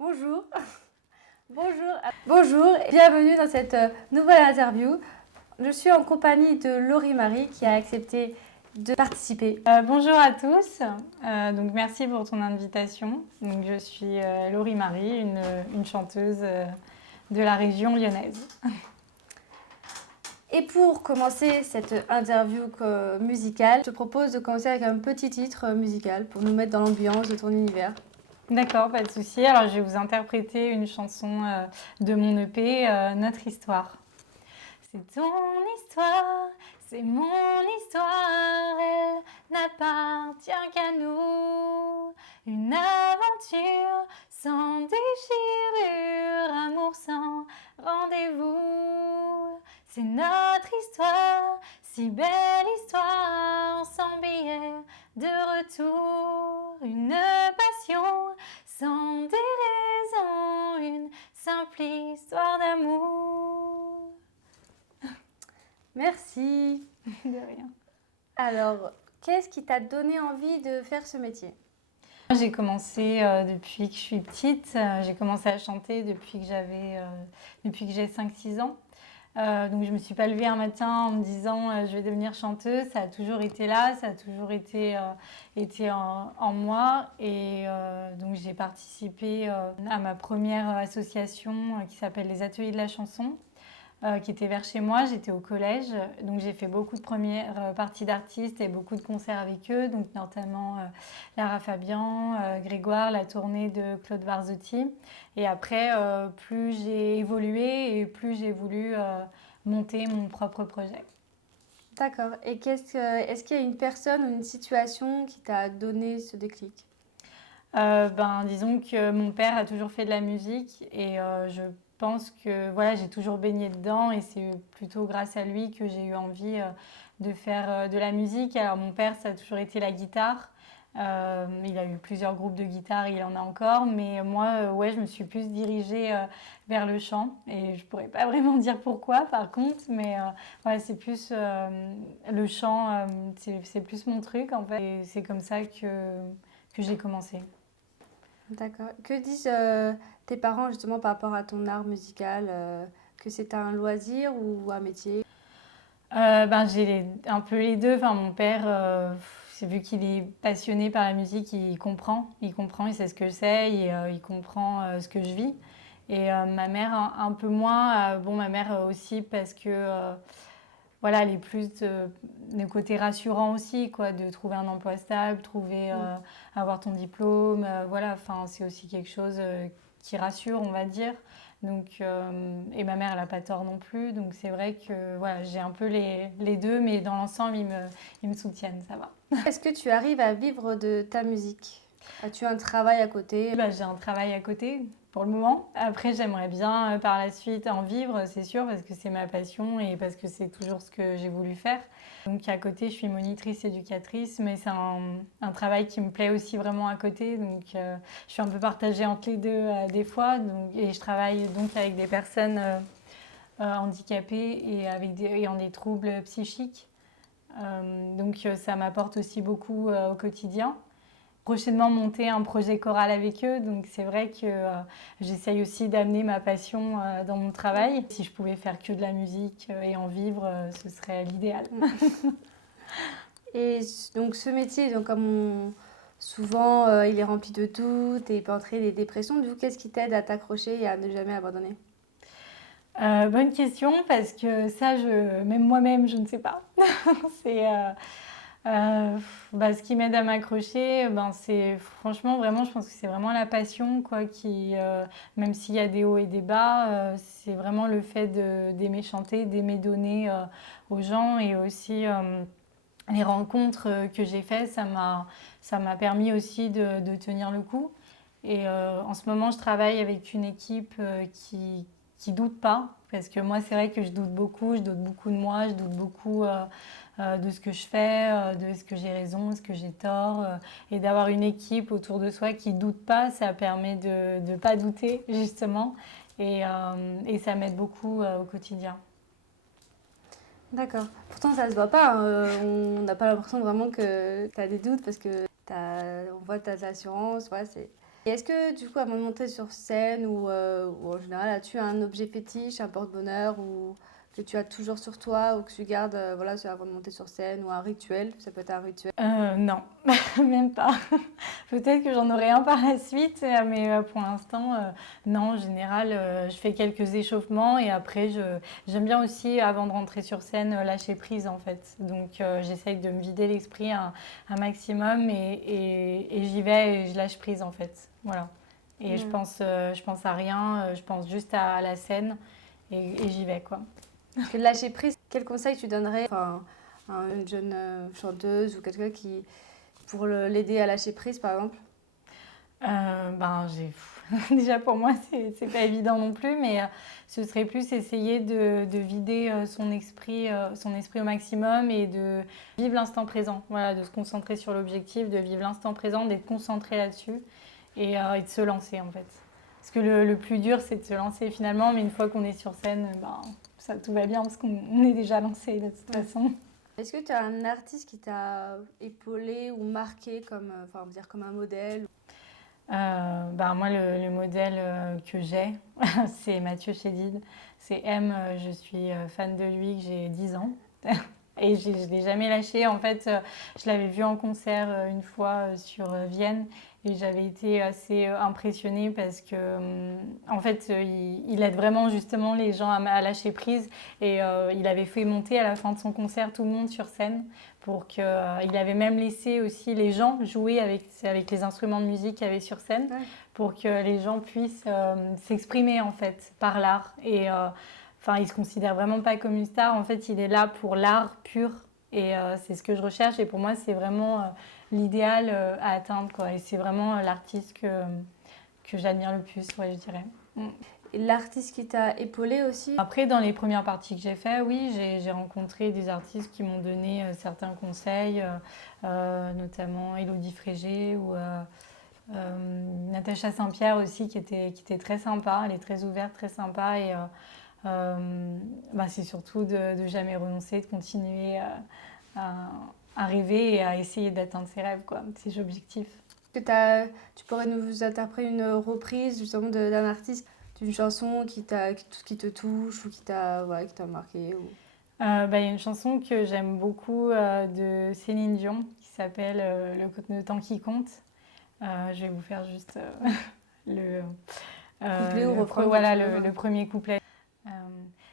Bonjour, bonjour et bienvenue dans cette nouvelle interview. Je suis en compagnie de Laurie Marie qui a accepté de participer. Bonjour à tous, donc merci pour ton invitation. Donc, je suis Laurie Marie, une chanteuse de la région lyonnaise. Et pour commencer cette interview musicale, je te propose de commencer avec un petit titre musical pour nous mettre dans l'ambiance de ton univers. D'accord, pas de souci. Alors je vais vous interpréter une chanson de mon EP, Notre Histoire. C'est ton histoire, c'est mon histoire, elle n'appartient qu'à nous. Une aventure sans déchirure, amour sans rendez-vous. C'est notre histoire, si belle histoire, sans billet de retour. Une passion sans déraison, une simple histoire d'amour. Merci. De rien. Alors, qu'est-ce qui t'a donné envie de faire ce métier? J'ai commencé depuis que je suis petite. J'ai commencé à chanter depuis que j'ai 5-6 ans. Donc je me suis pas levée un matin en me disant je vais devenir chanteuse. Ça a toujours été là, ça a toujours été en moi. Et donc j'ai participé à ma première association qui s'appelle les Ateliers de la chanson. Qui était vers chez moi. J'étais au collège, donc j'ai fait beaucoup de premières parties d'artistes et beaucoup de concerts avec eux, donc notamment Lara Fabian, Grégoire, la tournée de Claude Barzotti. Et après, plus j'ai évolué et plus j'ai voulu monter mon propre projet. D'accord. Et est-ce qu'il y a une personne ou une situation qui t'a donné ce déclic? Disons que mon père a toujours fait de la musique et je pense que voilà, j'ai toujours baigné dedans et c'est plutôt grâce à lui que j'ai eu envie de faire de la musique. Alors mon père, ça a toujours été la guitare. Il a eu plusieurs groupes de guitare, il en a encore, mais moi, ouais, je me suis plus dirigée vers le chant et je pourrais pas vraiment dire pourquoi par contre, mais ouais, c'est plus le chant, c'est plus mon truc en fait. Et c'est comme ça que j'ai commencé. D'accord. Que disent tes parents justement par rapport à ton art musical, que c'est un loisir ou un métier? J'ai un peu les deux. Enfin, mon père, vu qu'il est passionné par la musique, il comprend, il sait ce que c'est, et, il comprend ce que je vis. Et ma mère, un peu moins. Bon, ma mère aussi, parce que voilà, elle est plus de côté rassurant aussi, quoi, de trouver un emploi stable, avoir ton diplôme. Voilà, enfin, c'est aussi quelque chose qui rassure, on va dire. Donc, et ma mère, elle n'a pas tort non plus. Donc, c'est vrai que voilà, j'ai un peu les deux, mais dans l'ensemble, ils me soutiennent, ça va. Est-ce que tu arrives à vivre de ta musique? As-tu un travail à côté? J'ai un travail à côté pour le moment. Après, j'aimerais bien par la suite en vivre, c'est sûr, parce que c'est ma passion et parce que c'est toujours ce que j'ai voulu faire. Donc à côté, je suis monitrice éducatrice, mais c'est un travail qui me plaît aussi vraiment à côté. Donc je suis un peu partagée entre les deux des fois. Donc, et je travaille donc avec des personnes handicapées et en des troubles psychiques. Donc ça m'apporte aussi beaucoup au quotidien. Prochainement monter un projet choral avec eux, donc c'est vrai que j'essaye aussi d'amener ma passion dans mon travail. Si je pouvais faire que de la musique et en vivre, ce serait l'idéal. Et donc ce métier, donc souvent il est rempli de doutes et il peut entraîner des dépressions. Du coup, qu'est-ce qui t'aide à t'accrocher et à ne jamais abandonner? Bonne question, parce que ça, même moi-même, je ne sais pas. C'est ce qui m'aide à m'accrocher, c'est franchement vraiment, je pense que c'est vraiment la passion, quoi, même s'il y a des hauts et des bas, c'est vraiment le fait d'aimer chanter, d'aimer donner aux gens et aussi les rencontres que j'ai faites, ça m'a permis aussi de tenir le coup. Et en ce moment, je travaille avec une équipe qui doute pas, parce que moi, c'est vrai que je doute beaucoup de moi, je doute beaucoup de ce que je fais, de est-ce que j'ai raison, est-ce que j'ai tort. Et d'avoir une équipe autour de soi qui doute pas, ça permet de ne pas douter, justement. Et ça m'aide beaucoup au quotidien. D'accord. Pourtant, ça se voit pas, hein. On n'a pas l'impression vraiment que tu as des doutes parce que on voit ta assurance. Voilà, Et est-ce que du coup, avant de monter sur scène ou en général, as-tu un objet fétiche, un porte-bonheur ou que tu as toujours sur toi ou que tu gardes voilà, avant de monter sur scène ou un rituel? Ça peut être un rituel. Non, même pas. Peut-être que j'en aurai un par la suite, mais pour l'instant, non. En général, je fais quelques échauffements et après, j'aime bien aussi, avant de rentrer sur scène, lâcher prise en fait. Donc, j'essaye de me vider l'esprit un maximum et j'y vais et je lâche prise en fait. Voilà. Et Mm. je pense à rien, je pense juste à la scène et j'y vais quoi. Parce que lâcher prise, quel conseil tu donnerais à une jeune chanteuse ou quelqu'un qui, pour l'aider à lâcher prise, par exemple? Ben, déjà pour moi, c'est pas évident non plus, mais ce serait plus essayer de vider son esprit au maximum et de vivre l'instant présent. Voilà, de se concentrer sur l'objectif, de vivre l'instant présent, d'être concentré là-dessus et de se lancer en fait. Parce que le plus dur, c'est de se lancer finalement, mais une fois qu'on est sur scène, ben, ça tout va bien parce qu'on est déjà lancé de toute façon. Est-ce que tu as un artiste qui t'a épaulé ou marqué comme, enfin, on va dire comme un modèle? Ben moi, le modèle que j'ai, c'est Mathieu Chédid. C'est M, je suis fan de lui, que j'ai 10 ans. Et je ne l'ai jamais lâché. En fait, je l'avais vu en concert une fois sur Vienne et j'avais été assez impressionnée parce que, en fait, il aide vraiment justement les gens à lâcher prise. Et il avait fait monter à la fin de son concert tout le monde sur scène pour que, il avait même laissé aussi les gens jouer avec les instruments de musique qu'il y avait sur scène Ouais. pour que les gens puissent s'exprimer en fait par l'art. Et enfin, il se considère vraiment pas comme une star. En fait, il est là pour l'art pur. Et c'est ce que je recherche. Et pour moi, c'est vraiment l'idéal à atteindre, quoi. Et c'est vraiment l'artiste que j'admire le plus, ouais, je dirais. Mm. Et l'artiste qui t'a épaulé aussi? Après, dans les premières parties que j'ai fait, oui, j'ai rencontré des artistes qui m'ont donné certains conseils, notamment Élodie Frégé ou Natacha Saint-Pierre aussi, qui était très sympa. Elle est très ouverte, très sympa. Et bah, c'est surtout de jamais renoncer, de continuer à rêver et à essayer d'atteindre ses rêves, quoi, ses objectifs. Tu pourrais nous interpréter une reprise justement d'un artiste, d'une chanson qui te touche ou voilà, qui t'a marqué ou... Bah, y a une chanson que j'aime beaucoup de Céline Dion qui s'appelle Le temps qui compte. Je vais vous faire juste le, Couplet ou refrain, voilà, comme tu veux. le premier couplet. Euh,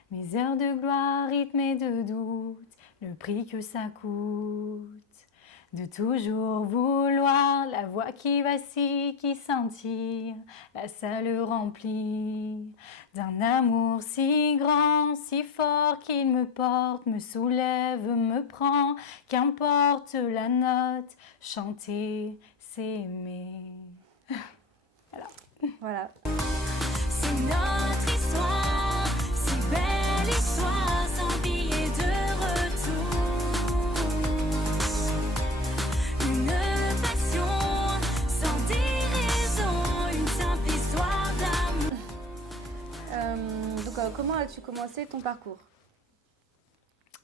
Mes heures de gloire rythmées de doute, le prix que ça coûte, de toujours vouloir la voix qui vacille, qui scintille, la salle remplie d'un amour si grand, si fort qu'il me porte, me soulève, me prend, qu'importe la note, chanter, c'est aimer. Voilà. C'est notre histoire, si belle histoire, sans billet de retour. Une passion sans déraison, une simple histoire d'amour. Donc, comment as-tu commencé ton parcours?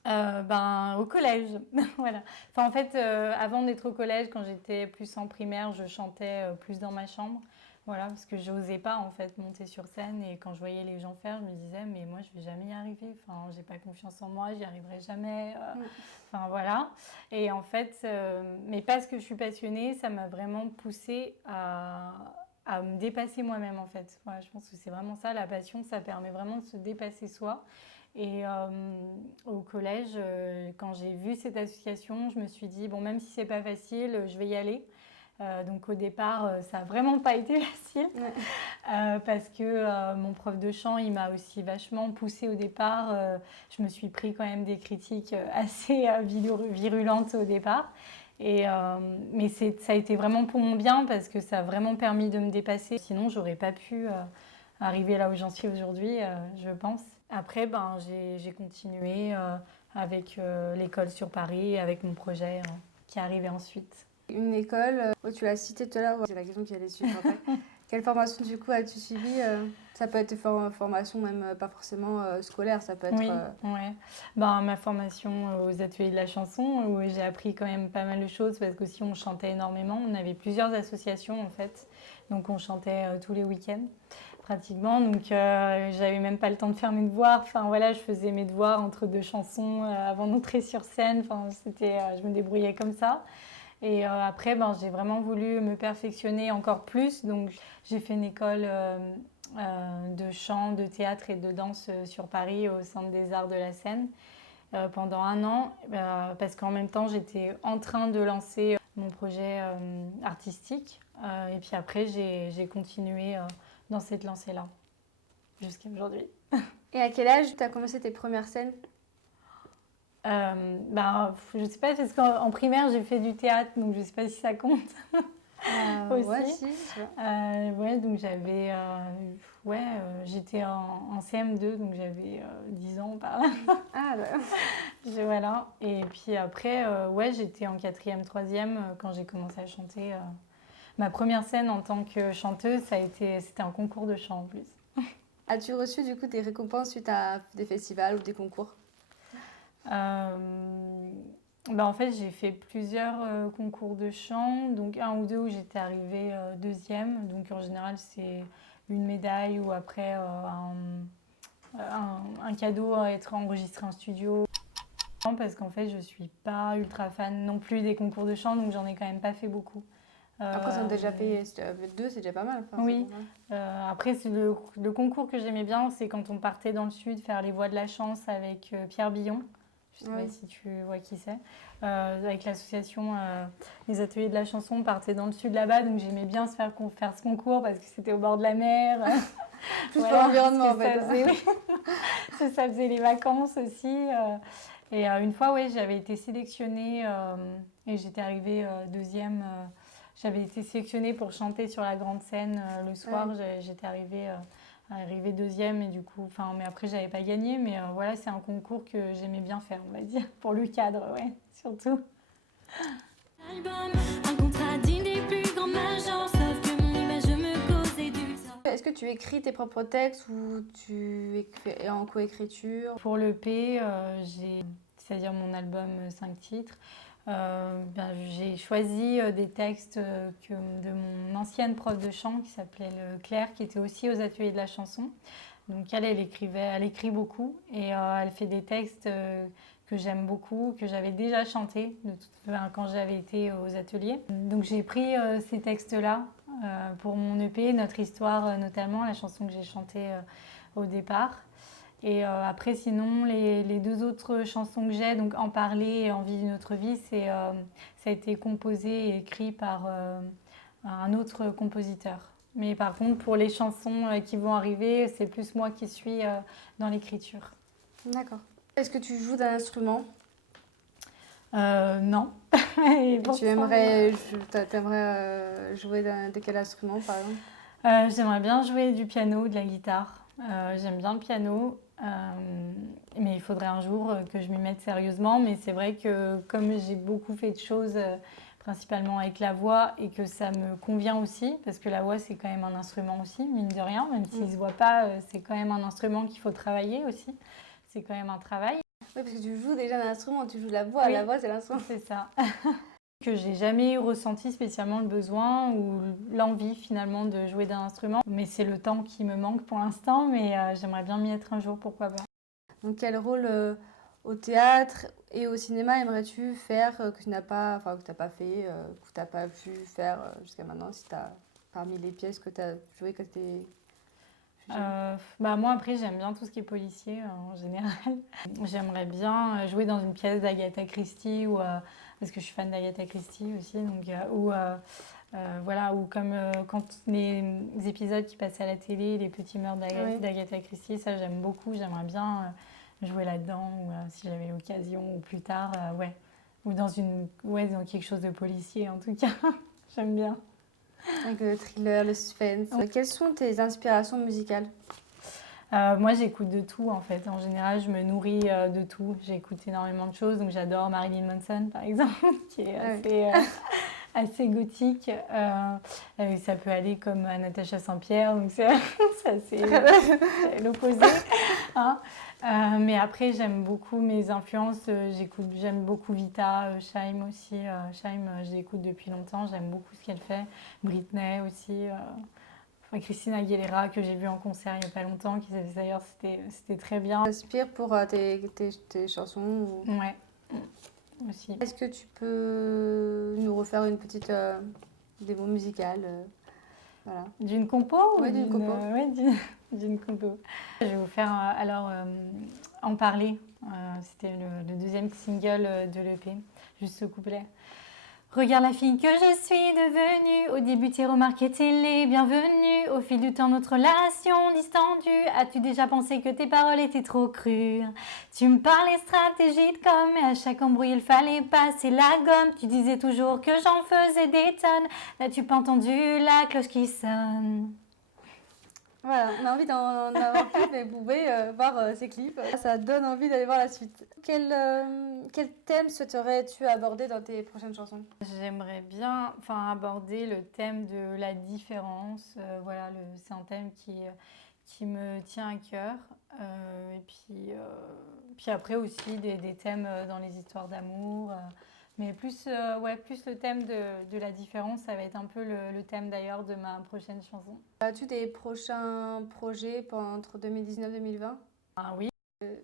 Ben, au collège, voilà. Enfin, en fait, avant d'être au collège, quand j'étais plus en primaire, je chantais plus dans ma chambre. Voilà, parce que je n'osais pas en fait monter sur scène et quand je voyais les gens faire, je me disais mais moi je vais jamais y arriver. Enfin, j'ai pas confiance en moi, j'y arriverai jamais. Enfin voilà. Et en fait, mais parce que je suis passionnée, ça m'a vraiment poussée à me dépasser moi-même en fait. Voilà, je pense que c'est vraiment ça, la passion, ça permet vraiment de se dépasser soi. Et au collège, quand j'ai vu cette association, je me suis dit, bon, même si c'est pas facile, je vais y aller. Donc au départ, ça n'a vraiment pas été facile parce que mon prof de chant, il m'a aussi vachement poussée au départ. Je me suis pris quand même des critiques assez virulentes au départ. Mais ça a été vraiment pour mon bien parce que ça a vraiment permis de me dépasser. Sinon, j'aurais pas pu arriver là où j'en suis aujourd'hui, je pense. Après, ben, j'ai continué avec l'école sur Paris, avec mon projet qui est arrivé ensuite. Une école, tu l'as cité tout à l'heure, c'est la question qui allait suivre après. Quelle formation du coup as-tu suivi Ça peut être une formation même pas forcément scolaire, ça peut être... Oui, ouais. Ben, ma formation aux ateliers de la chanson, où j'ai appris quand même pas mal de choses parce qu'aussi on chantait énormément. On avait plusieurs associations en fait, donc on chantait tous les week-ends pratiquement. Donc j'avais même pas le temps de faire mes devoirs. Enfin voilà, je faisais mes devoirs entre deux chansons avant d'entrer sur scène. Enfin je me débrouillais comme ça. Et après, ben, j'ai vraiment voulu me perfectionner encore plus. Donc, j'ai fait une école de chant, de théâtre et de danse sur Paris au Centre des Arts de la Seine pendant 1 an. Parce qu'en même temps, j'étais en train de lancer mon projet artistique. Et puis après, j'ai continué dans cette lancée-là jusqu'à aujourd'hui. Et à quel âge tu as commencé tes premières scènes? Ben, je sais pas, parce qu'en primaire, j'ai fait du théâtre, donc je sais pas si ça compte. Aussi. Ouais, si, tu vois. Ouais, donc j'avais, j'étais en CM2, donc j'avais 10 ans par là. Ah, d'accord. Voilà. Et puis après, ouais, j'étais en 4e, 3e quand j'ai commencé à chanter. Ma première scène en tant que chanteuse, c'était un concours de chant en plus. As-tu reçu du coup des récompenses suite à des festivals ou des concours? Bah en fait, j'ai fait plusieurs concours de chant, donc 1 ou 2 où j'étais arrivée 2e. Donc en général, c'est une médaille ou après un cadeau à être enregistré en studio. Parce qu'en fait, je suis pas ultra fan non plus des concours de chant, donc j'en ai quand même pas fait beaucoup. Après, ça a déjà fait 2, c'est déjà pas mal. Enfin, Oui. c'est pas mal. Après, le concours que j'aimais bien, c'est quand on partait dans le sud faire les voix de la chance avec Pierre Billon. Je ne sais pas si tu vois qui c'est. Avec l'association Les Ateliers de la Chanson, on partait dans le sud là-bas, donc j'aimais bien faire ce concours parce que c'était au bord de la mer. Plus pour l'environnement, en ça fait. faisait, oui. Ça faisait les vacances aussi. Et une fois, ouais, j'avais été sélectionnée et j'étais arrivée 2e. J'avais été sélectionnée pour chanter sur la grande scène le soir. Ouais. J'étais arrivée 2e et du coup, mais après j'avais pas gagné, mais voilà, c'est un concours que j'aimais bien faire, on va dire, pour le cadre, ouais, surtout. Album, un contrat digne des plus grands majors, sauf que mon image me causait du tort. Est-ce que tu écris tes propres textes ou tu es en coécriture? Pour l'EP, c'est-à-dire mon album 5 titres, j'ai choisi des textes de mon ancienne prof de chant qui s'appelait Claire, qui était aussi aux ateliers de la chanson. Donc elle écrit beaucoup et elle fait des textes que j'aime beaucoup, que j'avais déjà chanté quand j'avais été aux ateliers. Donc j'ai pris ces textes-là pour mon EP, Notre Histoire notamment, la chanson que j'ai chantée au départ. Et après, sinon, les 2 autres chansons que j'ai, donc En parler et Envie d'une autre vie, ça a été composé et écrit par un autre compositeur. Mais par contre, pour les chansons qui vont arriver, c'est plus moi qui suis dans l'écriture. D'accord. Est-ce que tu joues d'un instrument? Non. Et Tu aimerais jouer de quel instrument, par exemple? J'aimerais bien jouer du piano, de la guitare. J'aime bien le piano, mais il faudrait un jour que je m'y mette sérieusement. Mais c'est vrai que comme j'ai beaucoup fait de choses, principalement avec la voix, et que ça me convient aussi, parce que la voix c'est quand même un instrument aussi, mine de rien, même s'il ne se voit pas, c'est quand même un instrument qu'il faut travailler aussi. C'est quand même un travail. Oui, parce que tu joues déjà d'un instrument, tu joues la voix. Oui. La voix, c'est l'instrument. C'est ça. Que j'ai jamais ressenti spécialement le besoin ou l'envie finalement de jouer d'un instrument. Mais c'est le temps qui me manque pour l'instant, mais j'aimerais bien m'y être un jour, pourquoi pas. Donc quel rôle au théâtre et au cinéma aimerais-tu faire que tu n'as pas, que tu n'as pas fait, que tu n'as pas pu faire jusqu'à maintenant, si tu as parmi les pièces que tu as jouées quand tu es... Moi après j'aime bien tout ce qui est policier en général. J'aimerais bien jouer dans une pièce d'Agatha Christie parce que je suis fan d'Agatha Christie aussi, donc voilà, ou comme quand les épisodes qui passaient à la télé, les petits meurtres d'Agatha Christie, ça j'aime beaucoup. J'aimerais bien jouer là-dedans, ou si j'avais l'occasion, ou plus tard, ouais, ou dans dans quelque chose de policier en tout cas. J'aime bien. Avec le thriller, le suspense. Quelles sont tes inspirations musicales? Moi, j'écoute de tout en fait. En général, je me nourris de tout. J'écoute énormément de choses. Donc, j'adore Marilyn Manson, par exemple, qui est assez gothique. Ça peut aller comme à Natacha Saint-Pierre, donc c'est c'est l'opposé. Hein. Mais après, j'aime beaucoup mes influences. J'aime beaucoup Vita, Chaim aussi. Chaim, je l'écoute depuis longtemps. J'aime beaucoup ce qu'elle fait. Britney aussi. Enfin, Christina Aguilera, que j'ai vue en concert il n'y a pas longtemps, d'ailleurs, c'était très bien. T'inspires pour tes chansons Ouais, aussi. Est-ce que tu peux nous refaire une petite démo musicale voilà. D'une compo Ouais, d'une compo. Ouais, d'une compo. Je vais vous faire En parler. C'était le deuxième single de l'EP, juste ce couplet. Regarde la fille que je suis devenue. Au début, tes remarques étaient les bienvenues. Au fil du temps, notre relation distendue. As-tu déjà pensé que tes paroles étaient trop crues? Tu me parlais stratégie de com, mais à chaque embrouille, il fallait passer la gomme. Tu disais toujours que j'en faisais des tonnes. N'as-tu pas entendu la cloche qui sonne? Voilà, on a envie d'en avoir plus, mais vous pouvez voir ces clips. Ça donne envie d'aller voir la suite. Quel thème souhaiterais-tu aborder dans tes prochaines chansons? J'aimerais bien aborder le thème de la différence. Voilà, c'est un thème qui me tient à cœur. Et puis après aussi des thèmes dans les histoires d'amour. Mais plus le thème de la différence, ça va être un peu le thème d'ailleurs de ma prochaine chanson. As-tu des prochains projets entre 2019 et 2020? Ah oui.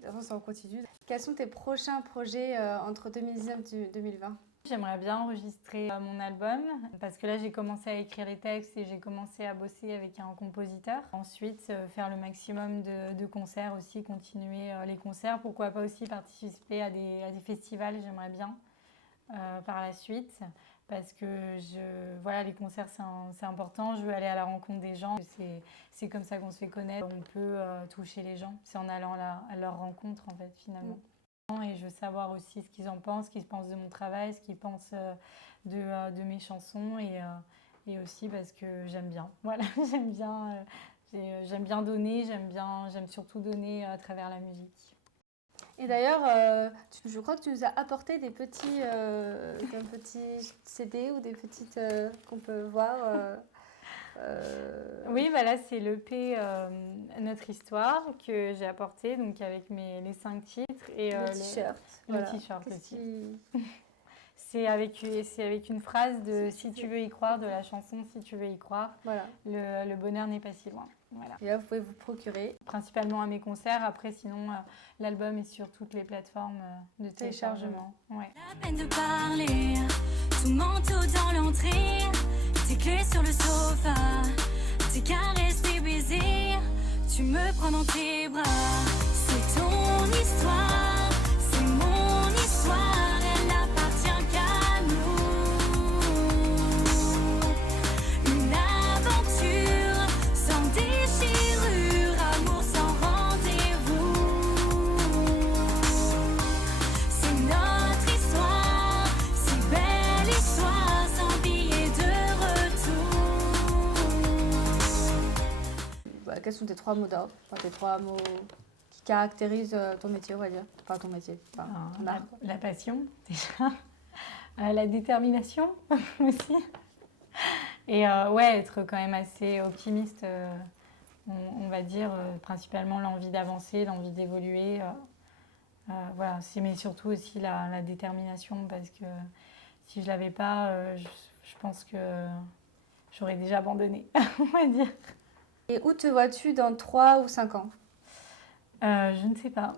Avant, ça en continue. Quels sont tes prochains projets entre 2019 et 2020? J'aimerais bien enregistrer mon album parce que là j'ai commencé à écrire les textes et j'ai commencé à bosser avec un compositeur. Ensuite faire le maximum de concerts aussi, continuer les concerts. Pourquoi pas aussi participer à des festivals, j'aimerais bien. Par la suite parce que les concerts c'est important, je veux aller à la rencontre des gens, c'est comme ça qu'on se fait connaître, on peut toucher les gens, c'est en allant à leur rencontre en fait finalement. Et je veux savoir aussi ce qu'ils en pensent, ce qu'ils pensent de mon travail, ce qu'ils pensent de mes chansons et aussi parce que j'aime bien, voilà, j'aime bien donner, j'aime surtout donner à travers la musique. Et d'ailleurs, je crois que tu nous as apporté des petits CD ou des petites qu'on peut voir. Oui, voilà, c'est l'EP Notre Histoire que j'ai apporté, donc avec les 5 titres. Et le t-shirt. Le t-shirt aussi. C'est avec une phrase de Si tu veux y croire, de la chanson Si tu veux y croire. Voilà. Le bonheur n'est pas si loin. Voilà. Et là, vous pouvez vous procurer. Principalement à mes concerts. Après, sinon, l'album est sur toutes les plateformes de téléchargement. Ouais. La peine de parler, tout manteau dans l'entrée, tes clés sur le sofa, tes caresses, tes baisers, tu me prends dans tes bras. C'est ton histoire, c'est mon histoire, elle n'appartient qu'à nous. Une aventure sans déchirure, amour sans rendez-vous. C'est notre histoire, si belle histoire, sans billet de retour. Bah, quels sont tes 3 mots d'ordre, tes 3 mots qui caractérisent ton métier, on va dire. Enfin, ton métier. Ton art. La passion, déjà. La détermination aussi. Et être quand même assez optimiste, on va dire, principalement l'envie d'avancer, l'envie d'évoluer. Voilà, mais surtout aussi la détermination, parce que si je ne l'avais pas, je pense que j'aurais déjà abandonné, on va dire. Et où te vois-tu dans 3 ou 5 ans? Je ne sais pas.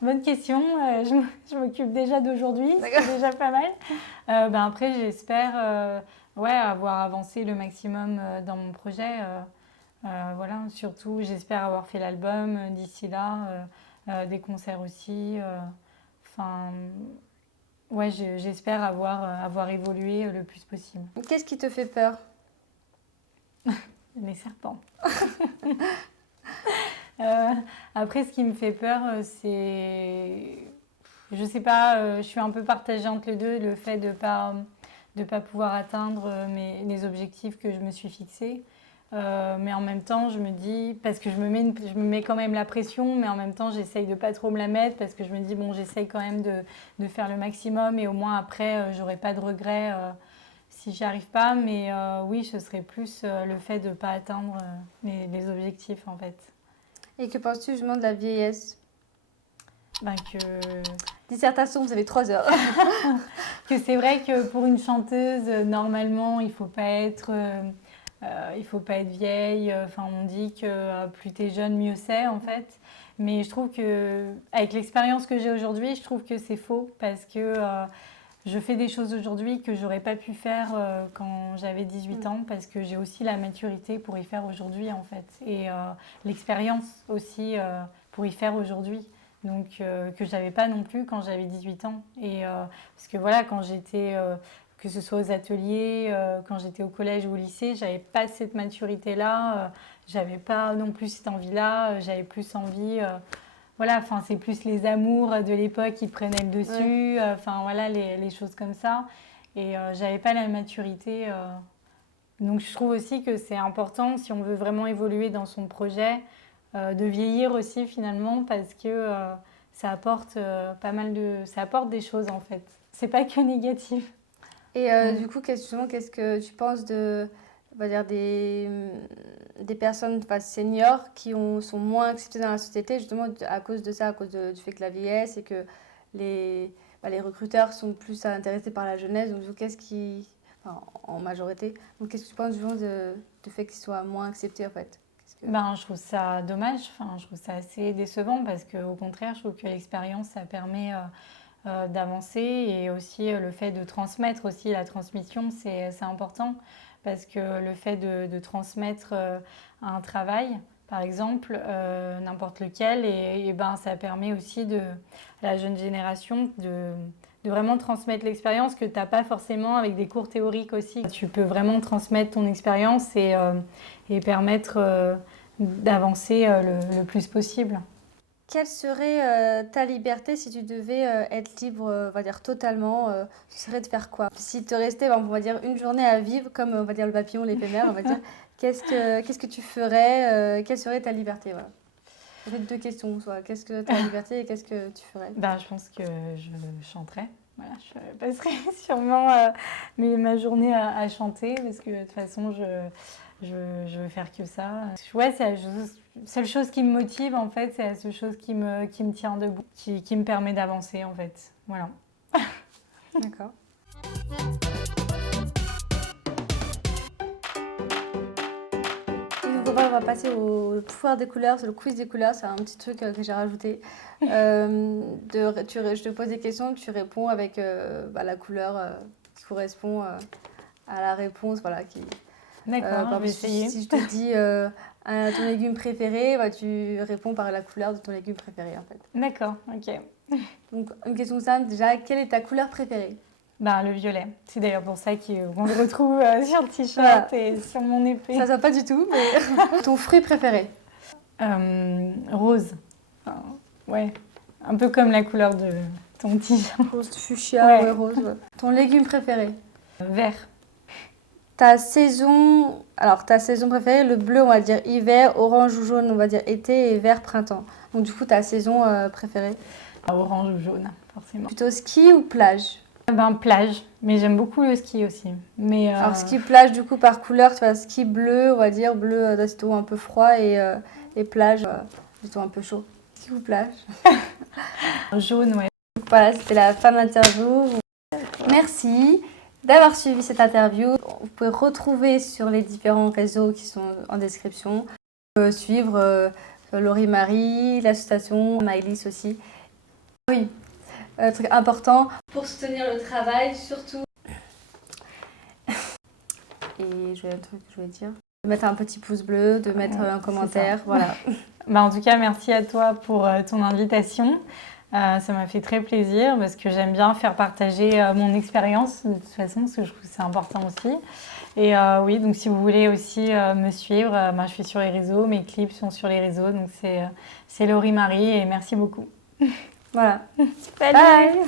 Bonne question. Je m'occupe déjà d'aujourd'hui, c'est déjà pas mal. Après, j'espère avoir avancé le maximum dans mon projet. Voilà, surtout, j'espère avoir fait l'album d'ici là, des concerts aussi. J'espère avoir évolué le plus possible. Qu'est-ce qui te fait peur? Les serpents. Après, ce qui me fait peur, c'est... Je sais pas, je suis un peu partagée entre les deux. Le fait de pas pouvoir atteindre les objectifs que je me suis fixés. Mais en même temps, je me dis, parce que je me mets quand même la pression, mais en même temps, j'essaye de pas trop me la mettre parce que je me dis, bon, j'essaye quand même de faire le maximum et au moins après, j'aurai pas de regrets si j'y arrive pas. Mais oui, ce serait plus le fait de pas atteindre les objectifs en fait. Et que penses-tu justement de la vieillesse? Ben que Dissertation, vous avez 3 heures. que c'est vrai que pour une chanteuse, normalement, il faut pas être vieille. Enfin, on dit que plus t'es jeune, mieux c'est en fait. Mais je trouve que, avec l'expérience que j'ai aujourd'hui, je trouve que c'est faux parce que je fais des choses aujourd'hui que j'aurais pas pu faire quand j'avais 18 ans parce que j'ai aussi la maturité pour y faire aujourd'hui en fait et l'expérience aussi pour y faire aujourd'hui. Donc que j'avais pas non plus quand j'avais 18 ans. Et parce que voilà, quand j'étais, que ce soit aux ateliers, quand j'étais au collège ou au lycée, j'avais pas cette maturité-là, j'avais pas non plus cette envie-là, j'avais plus envie, voilà, enfin c'est plus les amours de l'époque qui prenaient le dessus, enfin voilà les choses comme ça. Et j'avais pas la maturité. Donc je trouve aussi que c'est important si on veut vraiment évoluer dans son projet. De vieillir aussi finalement parce que ça apporte ça apporte des choses en fait. C'est pas que négatif. Et du coup, qu'est-ce que tu penses on va dire des personnes seniors qui sont moins acceptées dans la société, justement à cause de ça, à cause du fait que la vieillesse et que les recruteurs sont plus intéressés par la jeunesse. Donc, en majorité. Donc, qu'est-ce que tu penses du fait qu'ils soient moins acceptés en fait? Ben, je trouve ça dommage, enfin, je trouve ça assez décevant parce qu'au contraire, je trouve que l'expérience, ça permet d'avancer et aussi le fait de transmettre aussi, la transmission, c'est important parce que le fait de transmettre un travail, par exemple, n'importe lequel, et ben, ça permet aussi à la jeune génération de vraiment transmettre l'expérience que tu n'as pas forcément avec des cours théoriques aussi. Tu peux vraiment transmettre ton expérience et permettre d'avancer le plus possible. Quelle serait ta liberté si tu devais être libre, on va dire totalement, ce serait de faire quoi? Si te restait, on va dire, une journée à vivre, comme on va dire le papillon, l'éphémère, on va dire, qu'est-ce que tu ferais? Quelle serait ta liberté? Voilà. Ça fait 2 questions, soit qu'est-ce que ta liberté et qu'est-ce que tu ferais? Ben, je pense que je chanterais. Voilà, je passerais sûrement ma journée à chanter parce que de toute façon, je veux faire que ça. Ouais, c'est la seule chose qui me motive en fait, c'est la seule chose qui me tient debout, qui me permet d'avancer en fait. Voilà. D'accord. Donc on va passer au pouvoir des couleurs, c'est le quiz des couleurs, c'est un petit truc que j'ai rajouté. Je te pose des questions, tu réponds avec la couleur qui correspond à la réponse. Voilà, D'accord, je vais essayer. Si je te dis ton légume préféré, tu réponds par la couleur de ton légume préféré en fait. D'accord, ok. Donc une question simple déjà, quelle est ta couleur préférée? Ben, le violet. C'est d'ailleurs pour ça qu'on le retrouve sur le t-shirt Voilà. et sur mon épée. Ça ne va pas du tout, mais ton fruit préféré? Rose. Enfin, ouais, un peu comme la couleur de ton t-shirt. Rose fuchsia, Ouais. ouais, rose. Ouais. Ton légume préféré? Vert. Ta saison préférée, le bleu, on va dire hiver, orange ou jaune, on va dire été et vert, printemps. Donc du coup, ta saison préférée? Orange ou jaune, forcément. Plutôt ski ou plage? Ben, plage, mais j'aime beaucoup le ski aussi. Mais, Alors ski, plage, du coup, par couleur, tu vois, ski bleu, on va dire, bleu, c'est plutôt un peu froid et plage, plutôt un peu chaud. Ski ou plage? Jaune, ouais. Donc, voilà, c'était la fin de l'interview. Merci d'avoir suivi cette interview. Vous pouvez retrouver sur les différents réseaux qui sont en description. Suivre Laurie Marie, l'association Maëlys aussi. Oui, truc important pour soutenir le travail, surtout. Et je vais un truc que je voulais dire. De mettre un petit pouce bleu, de mettre un commentaire, voilà. Ben, en tout cas, merci à toi pour ton invitation. Ça m'a fait très plaisir parce que j'aime bien faire partager mon expérience de toute façon parce que je trouve que c'est important aussi. Et oui, donc si vous voulez aussi me suivre, je suis sur les réseaux, mes clips sont sur les réseaux, donc c'est Laurie Marie et merci beaucoup. Voilà. Salut. Bye.